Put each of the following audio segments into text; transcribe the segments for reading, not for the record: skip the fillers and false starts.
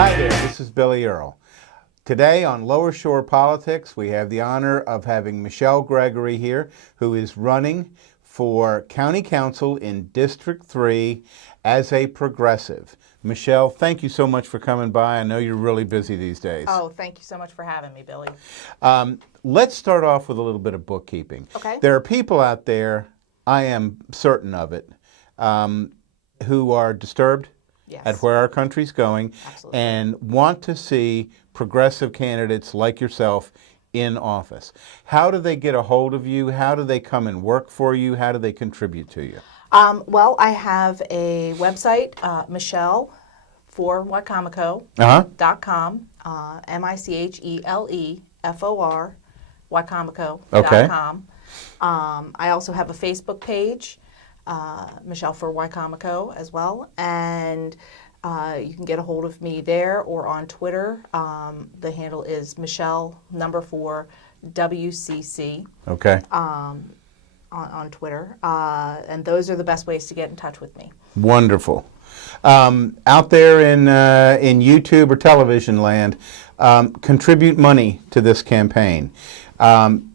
Hi there, this is Billy Earle. Today on Lower Shore Politics, we have the honor of having Michele Gregory here, who is running for County Council in District 3 as a progressive. Michele, thank you so much for coming by. I know you're really busy these days. Oh, thank you so much for having me, Billy. Let's start off with a little bit of bookkeeping. Okay. There are people out there, I am certain of it, who are disturbed Yes. at where our country's going. Absolutely. And want to see progressive candidates like yourself in office. How do they get a hold of you? How do they come and work for you? How do they contribute to you? Well, I have a website, Michele for Wicomico.com, MICHELEFOR, Wicomico.com. I also have a Facebook page, Michele for Wicomico as well, and you can get a hold of me there or on Twitter. The handle is Michele4 WCC. Okay. On Twitter, and those are the best ways to get in touch with me. Wonderful. Out there in YouTube or television land, contribute money to this campaign.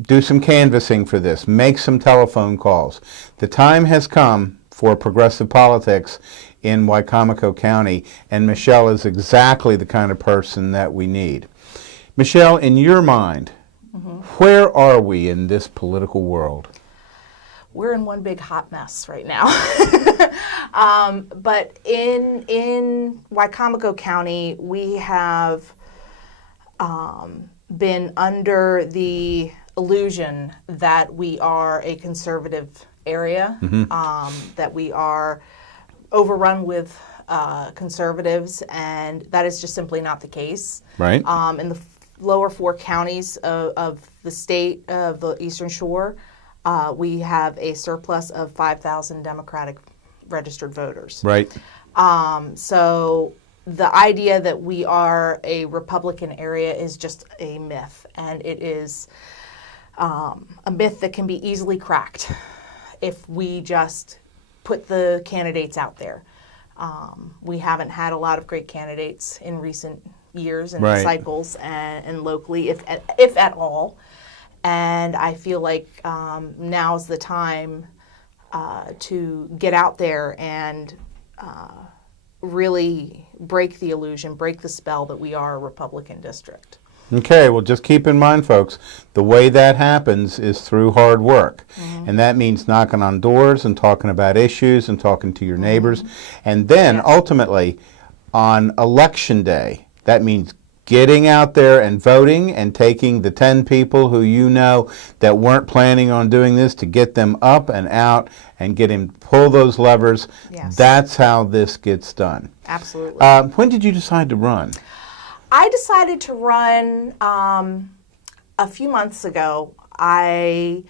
Do some canvassing for this. Make some telephone calls. The time has come for progressive politics in Wicomico County, and Michele is exactly the kind of person that we need. Michele, in your mind, where are we in this political world? We're in one big hot mess right now. But in Wicomico County, we have been under the illusion that we are a conservative area, that we are overrun with conservatives, and that is just simply not the case. Right. In the lower four counties of the state of the Eastern Shore, we have a surplus of 5,000 Democratic registered voters. Right. So the idea that we are a Republican area is just a myth, and it is a myth that can be easily cracked if we just put the candidates out there. We haven't had a lot of great candidates in recent years and cycles, and locally, if at all. And I feel like now's the time to get out there and really break the illusion, break the spell that we are a Republican district. Okay, well, just keep in mind, folks, the way that happens is through hard work. And that means knocking on doors and talking about issues and talking to your neighbors. And then, ultimately, on Election Day, that means getting out there and voting and taking the 10 people who you know that weren't planning on doing this to get them up and out and get him to pull those levers. Yes. That's how this gets done. Absolutely. When did you decide to run? I decided to run a few months ago. I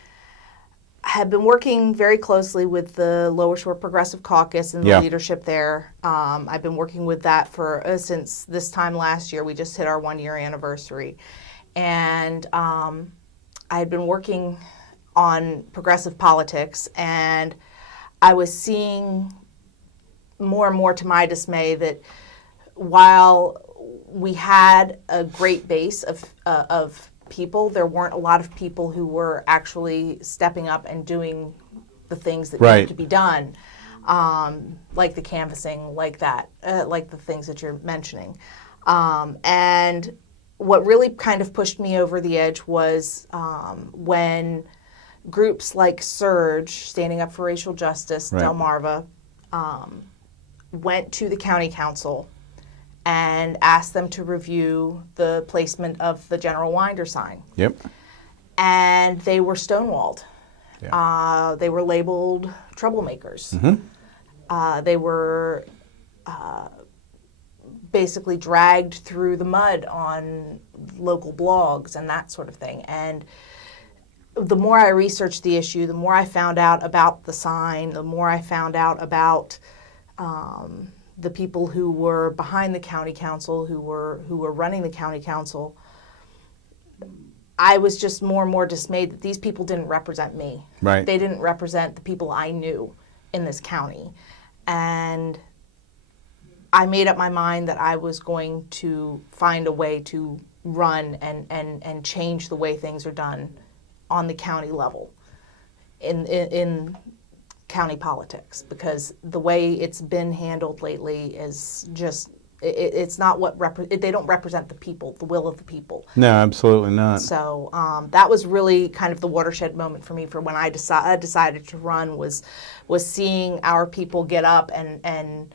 had been working very closely with the Lower Shore Progressive Caucus and the leadership there. I've been working with that for since this time last year. We just hit our 1-year anniversary. And I had been working on progressive politics, and I was seeing more and more to my dismay that while we had a great base of people, there weren't a lot of people who were actually stepping up and doing the things that needed to be done, like the canvassing, like that, like the things that you're mentioning. And what really kind of pushed me over the edge was when groups like Surge, Standing Up for Racial Justice, Delmarva, went to the county council and asked them to review the placement of the General Winder sign. Yep. And they were stonewalled. Yeah. They were labeled troublemakers. They were basically dragged through the mud on local blogs and that sort of thing. And the more I researched the issue, the more I found out about the sign, the more I found out about the people who were behind the county council, who were running the county council. I was just more and more dismayed that these people didn't represent me. Right. They didn't represent the people I knew in this county. And I made up my mind that I was going to find a way to run and change the way things are done on the county level in county politics, because the way it's been handled lately is just, it's not what they don't represent the people, the will of the people. No, absolutely not. So that was really kind of the watershed moment for me for when I decided to run, was seeing our people get up and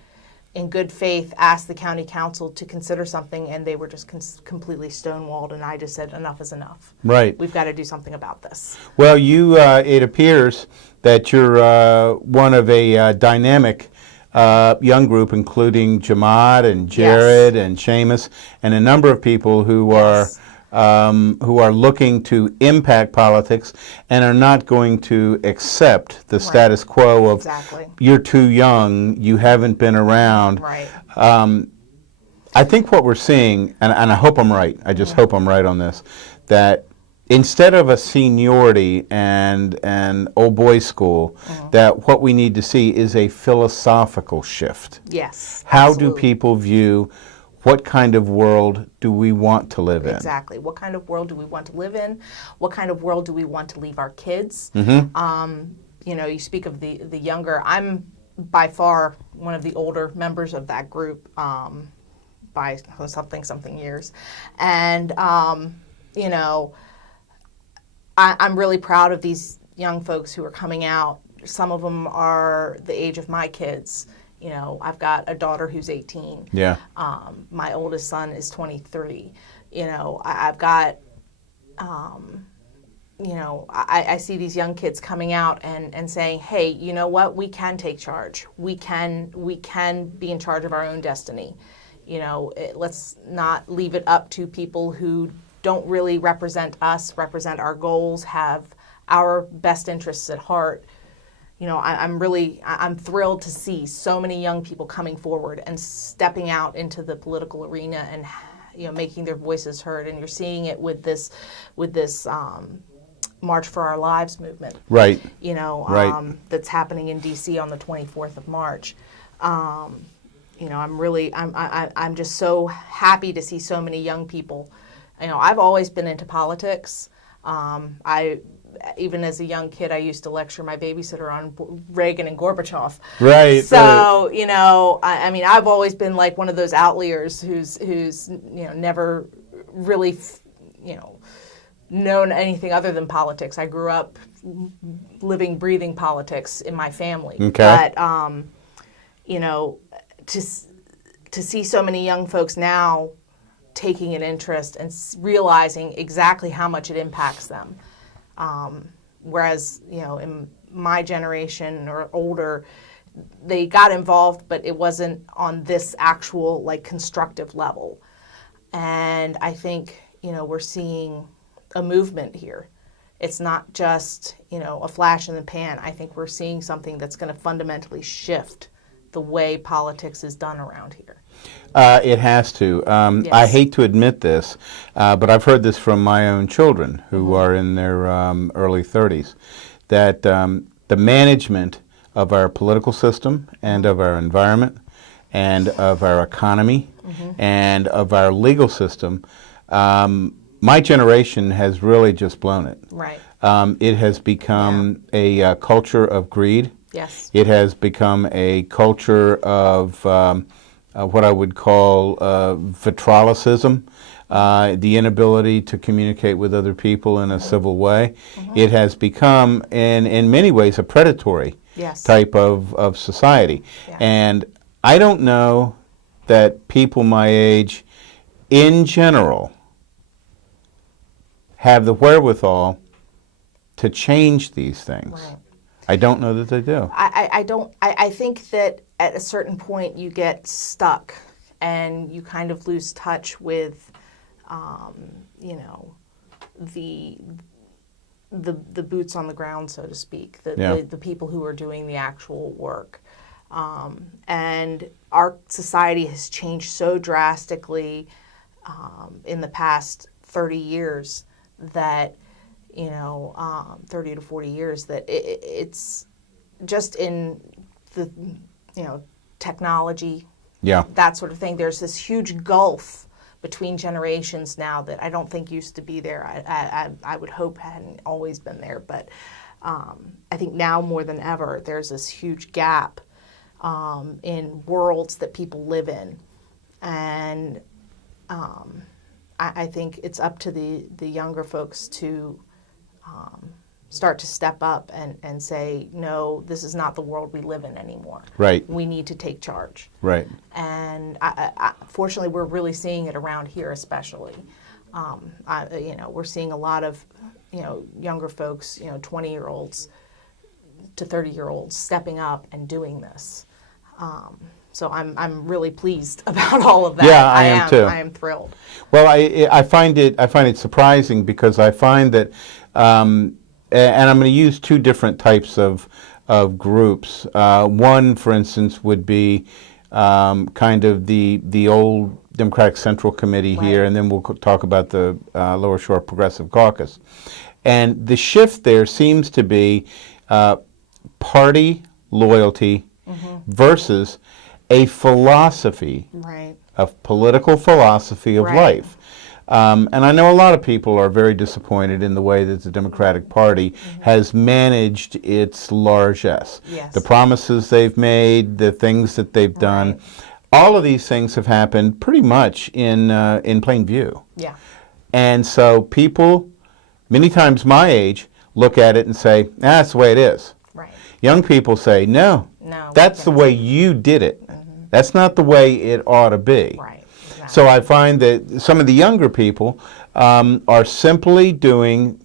in good faith ask the county council to consider something, and they were just completely stonewalled, and I just said enough is enough. Right. We've got to do something about this. Well, you, it appears that you're one of a dynamic young group, including Jamad and Jared and Seamus, and a number of people who are looking to impact politics and are not going to accept the status quo of you're too young, you haven't been around. Right. I think what we're seeing, and I hope I'm right, I just hope I'm right on this, that instead of a seniority and old boys school, that what we need to see is a philosophical shift. Yes. How absolutely. do people view, what kind of world do we want to live in? Exactly. What kind of world do we want to live in? What kind of world do we want to leave our kids? You know, you speak of the younger. I'm by far one of the older members of that group by something years. And, you know, I'm really proud of these young folks who are coming out. Some of them are the age of my kids. You know, I've got a daughter who's 18. Yeah. My oldest son is 23. You know, I've got, you know, I see these young kids coming out and saying, hey, you know what, we can take charge. We can be in charge of our own destiny. You know, let's not leave it up to people who don't really represent us, represent our goals, have our best interests at heart. You know, I'm thrilled to see so many young people coming forward and stepping out into the political arena and, you know, making their voices heard. And you're seeing it with this March for Our Lives movement. Right. You know, that's happening in D.C. on the 24th of March. You know, I'm just so happy to see so many young people. You know, I've always been into politics. Even as a young kid, I used to lecture my babysitter on Reagan and Gorbachev. Right. So, you know, I mean, I've always been like one of those outliers who's you know, never really, you know, known anything other than politics. I grew up living, breathing politics in my family. Okay. But, you know, to see so many young folks now taking an interest and realizing exactly how much it impacts them. Whereas, you know, in my generation or older, they got involved, but it wasn't on this actual, like, constructive level. And I think, you know, we're seeing a movement here. It's not just, you know, a flash in the pan. I think we're seeing something that's going to fundamentally shift the way politics is done around here. It has to. Yes. I hate to admit this, but I've heard this from my own children who are in their early 30s, that the management of our political system and of our environment and of our economy and of our legal system, my generation has really just blown it. Right. It has become a culture of greed. Yes. It has become a culture of what I would call vitriolicism, the inability to communicate with other people in a civil way. It has become, in many ways, a predatory type of society. Yeah. And I don't know that people my age, in general, have the wherewithal to change these things. Right. I don't know that they do. I think that at a certain point you get stuck and you kind of lose touch with, you know, the boots on the ground, so to speak, the people who are doing the actual work. And our society has changed so drastically in the past 30 years that, you know, 30 to 40 years, that it's just in the, you know, technology, Yeah. that sort of thing. There's this huge gulf between generations now that I don't think used to be there. I would hope hadn't always been there, but I think now more than ever, there's this huge gap in worlds that people live in. And I think it's up to the younger folks to start to step up and say, no, this is not the world we live in anymore. Right. We need to take charge. Right. And fortunately, we're really seeing it around here, especially. We're seeing a lot of, younger folks, 20-year-olds to 30-year-olds stepping up and doing this. So I'm really pleased about all of that. Yeah, I am too. I am thrilled. Well, I find it surprising because I find that, and I'm going to use two different types of groups. One, for instance, would be kind of the old Democratic Central Committee here, and then we'll talk about the Lower Shore Progressive Caucus. And the shift there seems to be party loyalty versus a philosophy, a political philosophy of life. And I know a lot of people are very disappointed in the way that the Democratic Party has managed its largesse. Yes. The promises they've made, the things that they've done, all of these things have happened pretty much in plain view. Yeah. And so people, many times my age, look at it and say, that's the way it is. Right. Young people say, no, that's the way you did it. That's not the way it ought to be. Right. Exactly. So I find that some of the younger people are simply doing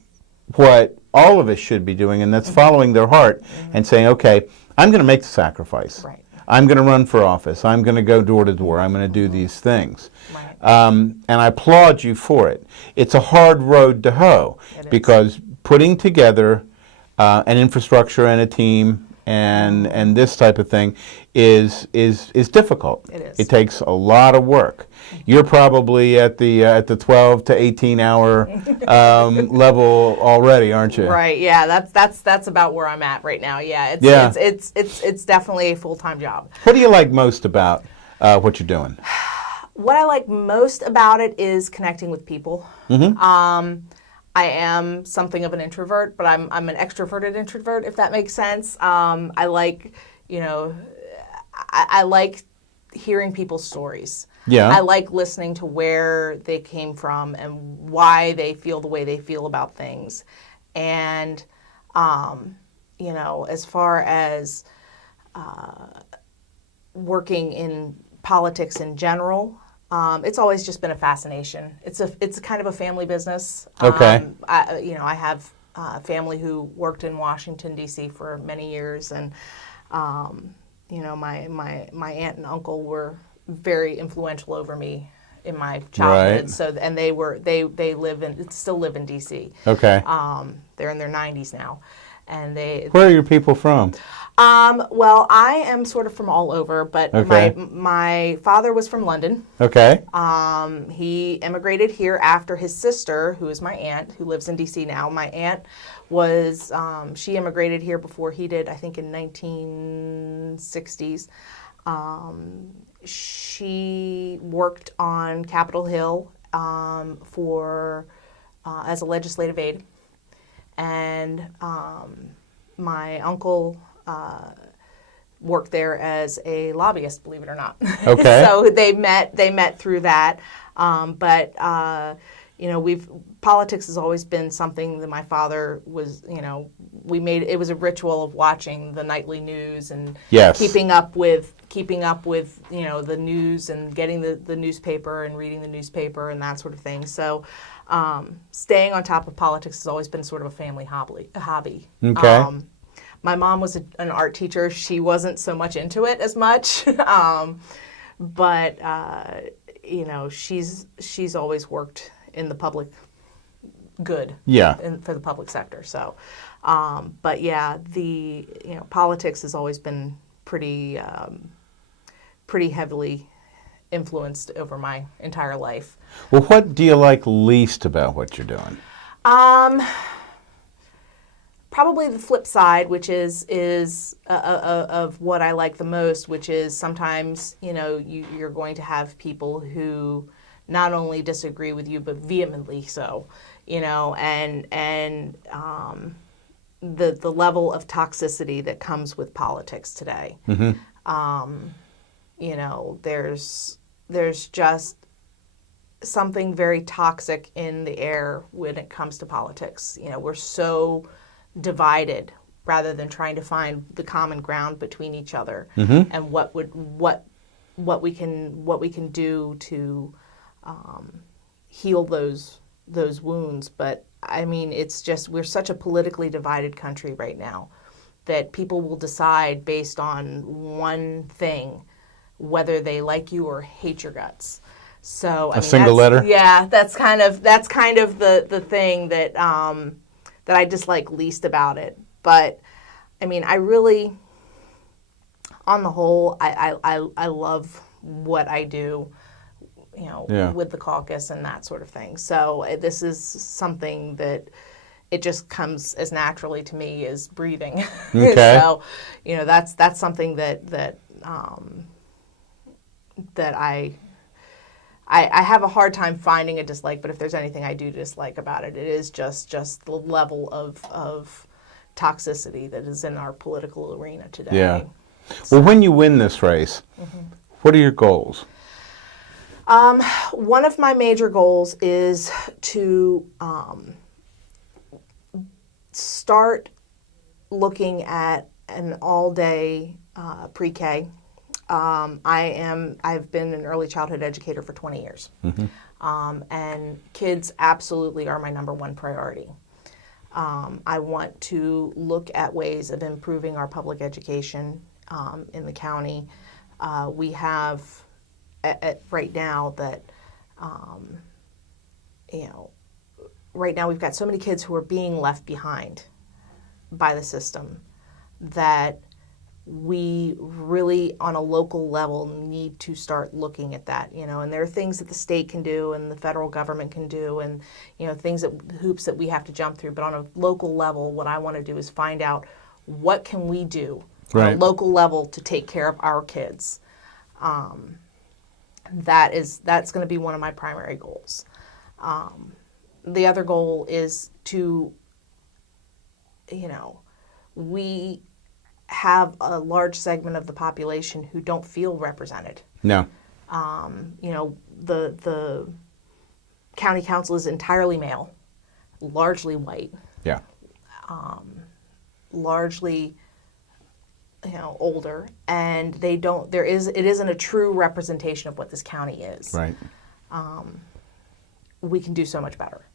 what all of us should be doing, and that's following their heart and saying, okay, I'm going to make the sacrifice. Right. I'm going to run for office. I'm going to go door to door. I'm going to do these things. Right. And I applaud you for it. It's a hard road to hoe because putting together an infrastructure and a team and this type of thing is difficult. It is. It takes a lot of work. You're probably at the 12 to 18 hour level already, aren't you? Right. Yeah. That's about where I'm at right now. Yeah. It's definitely a full-time job. What do you like most about what you're doing? What I like most about it is connecting with people. I am something of an introvert, but I'm an extroverted introvert, if that makes sense. I like, I like hearing people's stories. Yeah. I like listening to where they came from and why they feel the way they feel about things. And, as far as working in politics in general, it's always just been a fascination. It's kind of a family business. Okay. I have family who worked in Washington, D.C. for many years, and my aunt and uncle were very influential over me in my childhood. Right. So, and they still live in D.C. Okay. They're in their 90s now, and Where are your people from? Well, I am sort of from all over, but my father was from London. Okay. He immigrated here after his sister, who is my aunt, who lives in D.C. now. My aunt was, she immigrated here before he did, I think in 1960s. She worked on Capitol Hill as a legislative aide. And my uncle worked there as a lobbyist, believe it or not. Okay. So they met through that. Politics has always been something that my father was, it was a ritual of watching the nightly news and keeping up with the news and getting the newspaper and reading the newspaper and that sort of thing. So staying on top of politics has always been sort of a family hobby. Okay. My mom was an art teacher. She wasn't so much into it as much, but she's always worked in the public good. Yeah. For the public sector. So, but yeah, politics has always been pretty heavily influenced over my entire life. Well, what do you like least about what you're doing? probably the flip side, which is of what I like the most, which is sometimes, you're going to have people who not only disagree with you, but vehemently so, and the level of toxicity that comes with politics today. There's just something very toxic in the air when it comes to politics. We're so divided rather than trying to find the common ground between each other, and what we can do to heal those wounds. But I mean, it's just, we're such a politically divided country right now that people will decide based on one thing whether they like you or hate your guts. So a single letter. Yeah, that's kind of the thing that that I dislike least about it. But I mean, I really, on the whole, I love what I do, with the caucus and that sort of thing. So this is something that it just comes as naturally to me as breathing. Okay. So, that's something that I have a hard time finding a dislike, but if there's anything I do dislike about it, it is just the level of toxicity that is in our political arena today. Yeah. Well, when you win this race, what are your goals? One of my major goals is to start looking at an all-day pre-K. I've been an early childhood educator for 20 years. And kids absolutely are my number one priority. I want to look at ways of improving our public education in the county. We have right now that, right now we've got so many kids who are being left behind by the system that we really, on a local level, need to start looking at that, and there are things that the state can do and the federal government can do, and, hoops that we have to jump through. But on a local level, what I want to do is find out what can we do on a local level to take care of our kids. That's going to be one of my primary goals. The other goal is to, we have a large segment of the population who don't feel represented. No. The county council is entirely male, largely white. Yeah. Largely, older, and it isn't a true representation of what this county is. Right. We can do so much better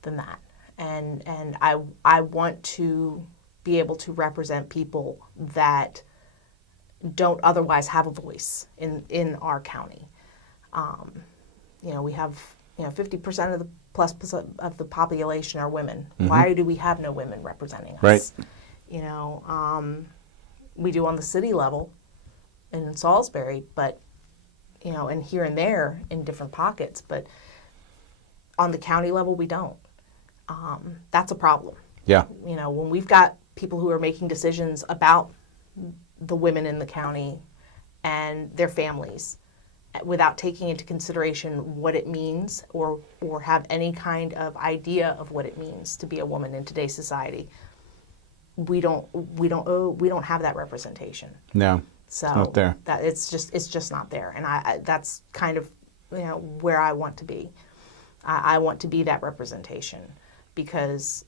than that. And I want to be able to represent people that don't otherwise have a voice in our county. We have 50% of the plus of the population are women. Why do we have no women representing us? Right. We do on the city level in Salisbury, but and here and there in different pockets, but on the county level we don't. That's a problem. Yeah. When we've got people who are making decisions about the women in the county and their families without taking into consideration what it means or have any kind of idea of what it means to be a woman in today's society, we don't have that representation. No. So it's not there. That it's just not there, and I that's kind of where I want to be. I want to be that representation because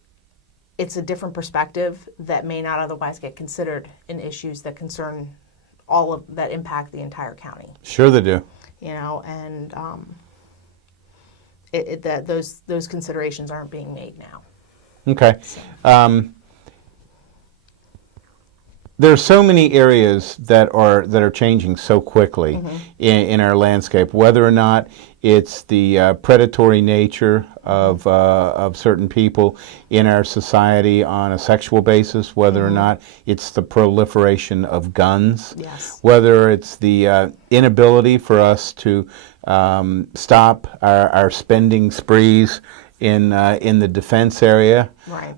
it's a different perspective that may not otherwise get considered in issues that concern that impact the entire county. Sure they do. And those considerations aren't being made now. Okay. So. There are so many areas that are changing so quickly in our landscape, whether or not it's the predatory nature of certain people in our society on a sexual basis, whether or not it's the proliferation of guns, whether it's the inability for us to stop our spending sprees in the defense area. Right.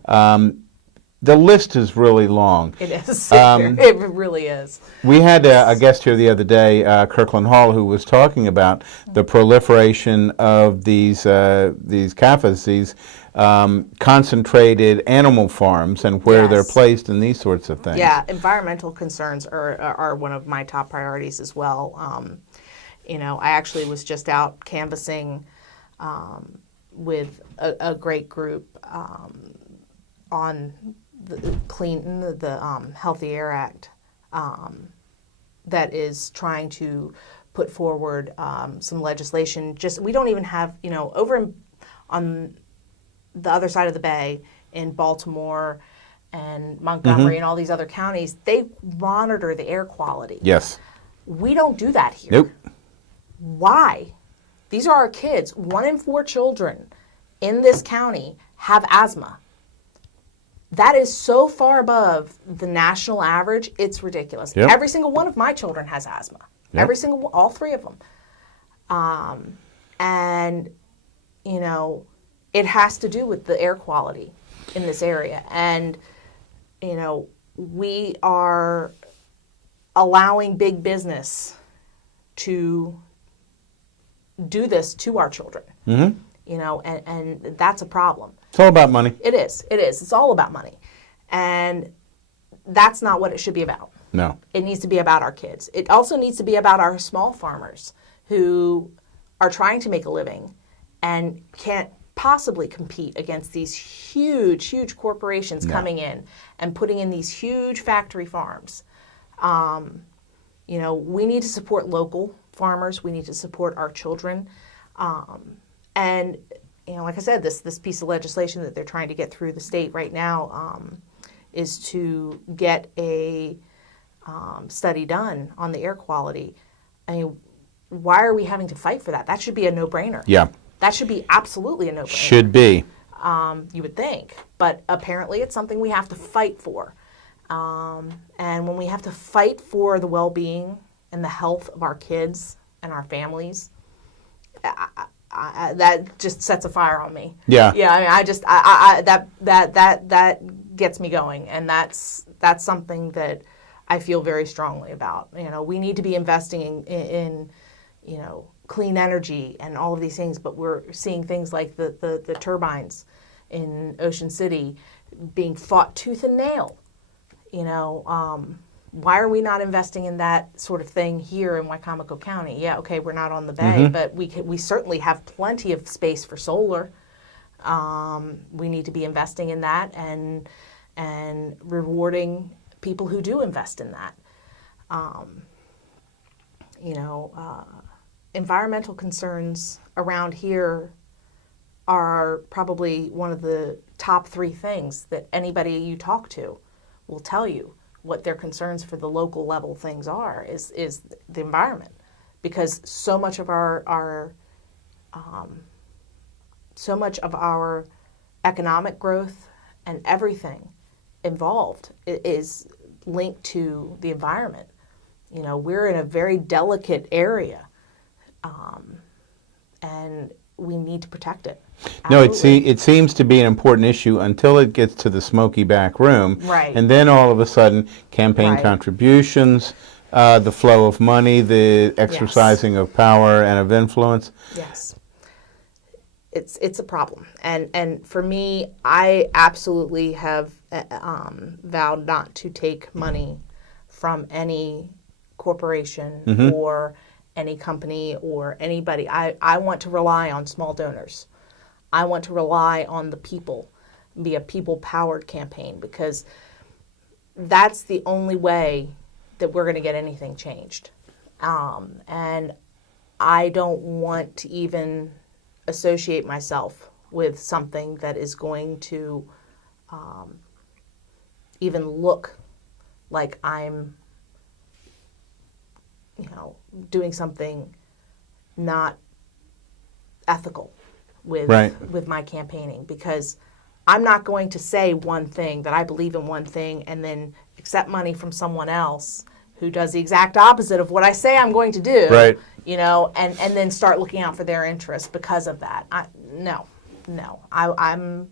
the list is really long. It is. It really is. We had a guest here the other day, Kirkland Hall, who was talking about the proliferation of these CAFAs, these concentrated animal farms, and where they're placed and these sorts of things. Yeah, environmental concerns are one of my top priorities as well. I actually was just out canvassing with a great group on the Healthy Air Act that is trying to put forward some legislation. We don't even have, over on the other side of the bay in Baltimore and Montgomery and all these other counties, they monitor the air quality. Yes. We don't do that here. Nope. Why? These are our kids. 1 in 4 children in this county have asthma. That is so far above the national average, it's ridiculous. Yep. Every single one of my children has asthma. Yep. All 3 of them. And, it has to do with the air quality in this area. And, we are allowing big business to do this to our children. And that's a problem. It's all about money. It is. It's all about money. And that's not what it should be about. No. It needs to be about our kids. It also needs to be about our small farmers who are trying to make a living and can't possibly compete against these huge, huge corporations coming in and putting in these huge factory farms. We need to support local farmers. We need to support our children. And like I said, this piece of legislation that they're trying to get through the state right now is to get a study done on the air quality. I mean, why are we having to fight for that? That should be a no-brainer. Yeah. That should be absolutely a no-brainer. Should be. You would think. But apparently it's something we have to fight for. And when we have to fight for the well-being and the health of our kids and our families, that just sets a fire on me. Yeah. Yeah. That gets me going, and that's something that I feel very strongly about. We need to be investing in clean energy and all of these things, but we're seeing things like the turbines in Ocean City being fought tooth and nail. Why are we not investing in that sort of thing here in Wicomico County? Yeah, okay, we're not on the bay, but we certainly have plenty of space for solar. We need to be investing in that and rewarding people who do invest in that. Environmental concerns around here are probably one of the top 3 things that anybody you talk to will tell you what their concerns for the local level things are is the environment, because so much of our economic growth and everything involved is linked to the environment. We're in a very delicate area, and we need to protect it. No, it seems to be an important issue until it gets to the smoky back room. Right. And then all of a sudden, campaign Right. contributions, the flow of money, the exercising of power and of influence. Yes. It's a problem. And for me, I absolutely have vowed not to take money from any corporation or any company or anybody. I want to rely on small donors. I want to rely on the people, be a people-powered campaign, because that's the only way that we're going to get anything changed. And I don't want to even associate myself with something that is going to even look like I'm doing something not ethical with my campaigning, because I'm not going to say one thing that I believe in one thing and then accept money from someone else who does the exact opposite of what I say I'm going to do. Right. And then start looking out for their interests because of that. No. I'm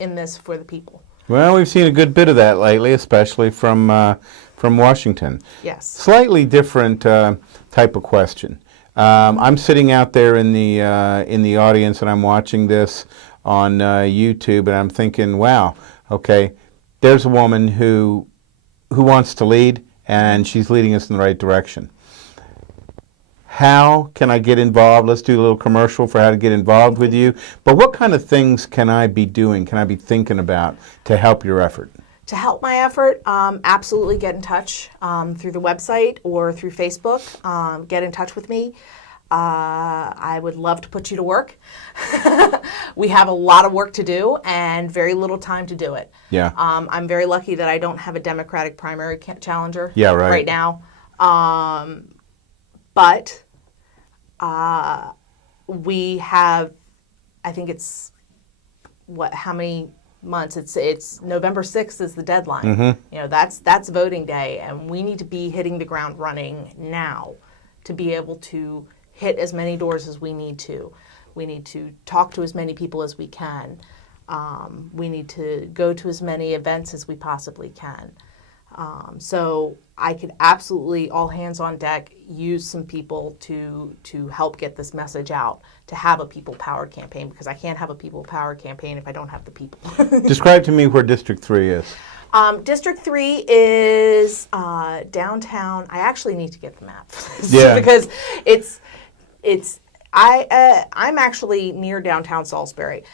in this for the people. Well, we've seen a good bit of that lately, especially from Washington. Yes. Slightly different type of question. I'm sitting out there in the audience, and I'm watching this on YouTube, and I'm thinking, wow, okay, there's a woman who wants to lead, and she's leading us in the right direction. How can I get involved? Let's do a little commercial for how to get involved with you. But what kind of things can I be doing, can I be thinking about to help your effort? To help my effort, absolutely get in touch through the website or through Facebook. Get in touch with me. I would love to put you to work. We have a lot of work to do and very little time to do it. Yeah. I'm very lucky that I don't have a Democratic primary challenger right now. But we have, I think it's, how many months? It's November 6th is the deadline. Mm-hmm. You know, that's voting day, and we need to be hitting the ground running now to be able to hit as many doors as we need to. We need to talk to as many people as we can. We need to go to as many events as we possibly can. So I could absolutely, all hands on deck, use some people to help get this message out, to have a people-powered campaign, because I can't have a people-powered campaign if I don't have the people. Describe to me where District 3 is. District 3 is downtown. I actually need to get the map Yeah. because I'm actually near downtown Salisbury.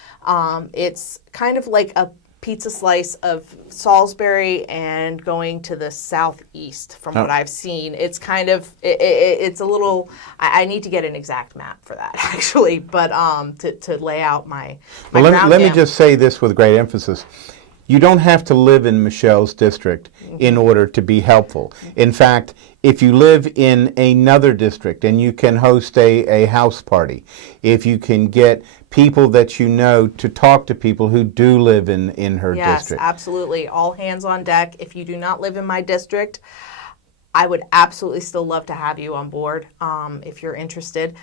It's kind of like a pizza slice of Salisbury and going to the southeast from what I've seen. It's kind of, it's a little, I need to get an exact map for that actually, but to lay out my Well, ground let me game. just say this with great emphasis. You don't have to live in Michelle's district in order to be helpful. In fact, if you live in another district and you can host a house party, if you can get people that you know to talk to people who do live in her district. Yes, absolutely. All hands on deck. If you do not live in my district, I would absolutely still love to have you on board if you're interested.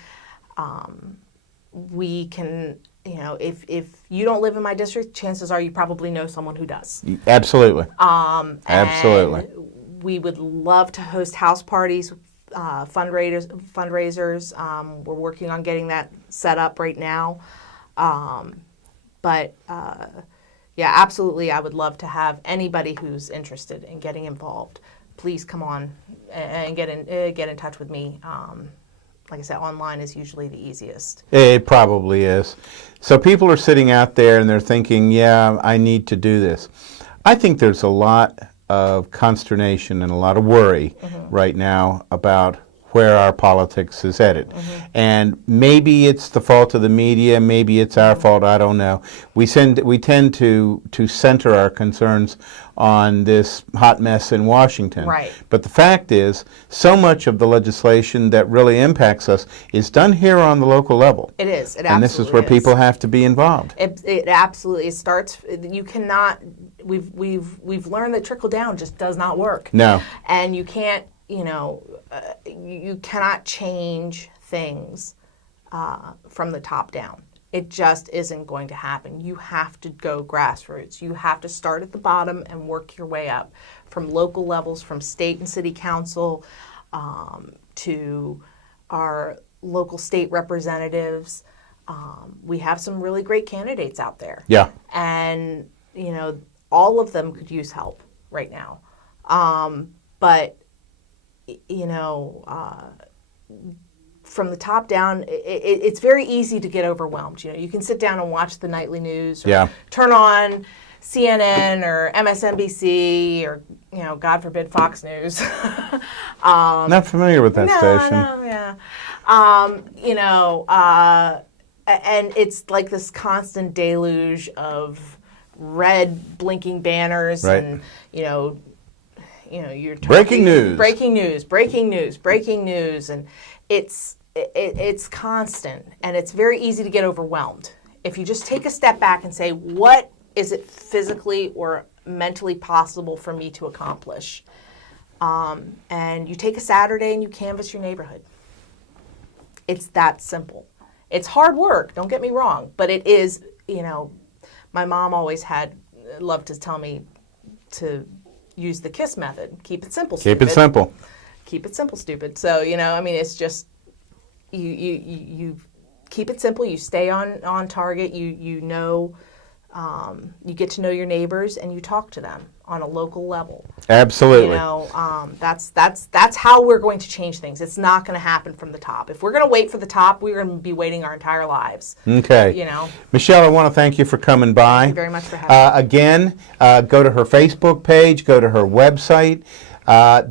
We can... You know, if you don't live in my district, chances are you probably know someone who does. Absolutely. Absolutely. And we would love to host house parties, fundraisers. We're working on getting that set up right now. But yeah, absolutely, I would love to have anybody who's interested in getting involved. Please come on and get in touch with me. Like I said, online is usually the easiest. It probably is. So people are sitting out there and they're thinking, yeah, I need to do this. I think there's a lot of consternation and a lot of worry right now about where our politics is headed. And maybe it's the fault of the media, maybe it's our fault, I don't know. We tend to center our concerns on this hot mess in Washington. Right. But the fact is, so much of the legislation that really impacts us is done here on the local level. It is. It absolutely and this is where people have to be involved. It absolutely starts. You cannot. We've learned that trickle down just does not work. No. And you can't. You know, you cannot change things from the top down. It just isn't going to happen. You have to go grassroots. You have to start at the bottom and work your way up from local levels, from state and city council to our local state representatives. We have some really great candidates out there. Yeah. And, you know, all of them could use help right now. But, you know, from the top down, it's very easy to get overwhelmed. You know, you can sit down and watch the nightly news, or turn on CNN or MSNBC, or, you know, God forbid, Fox News. Not familiar with that station. No, yeah. You know, and it's like this constant deluge of red blinking banners, and you know, you're breaking news, and it's constant, and it's very easy to get overwhelmed. If you just take a step back and say, what is it physically or mentally possible for me to accomplish? And you take a Saturday and you canvass your neighborhood. It's that simple. It's hard work, don't get me wrong, but it is, you know, my mom always had love to tell me to use the KISS method. Keep it simple, Keep stupid. it simple. Keep it simple, stupid. So, I mean, it's just, you keep it simple. You stay on target. You get to know your neighbors and you talk to them on a local level. Absolutely. That's how we're going to change things. It's not going to happen from the top. If we're going to wait for the top, we're going to be waiting our entire lives. Okay. Michele, I want to thank you for coming by. Thank you very much for having me. Again, go to her Facebook page, go to her website.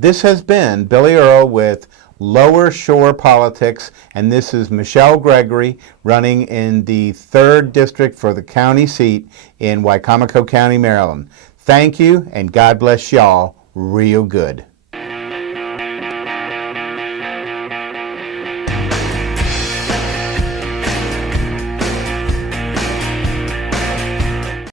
This has been Billy Earl with Lower Shore Politics, and this is Michele Gregory running in the 3rd District for the county seat in Wicomico County, Maryland. Thank you, and God bless y'all real good.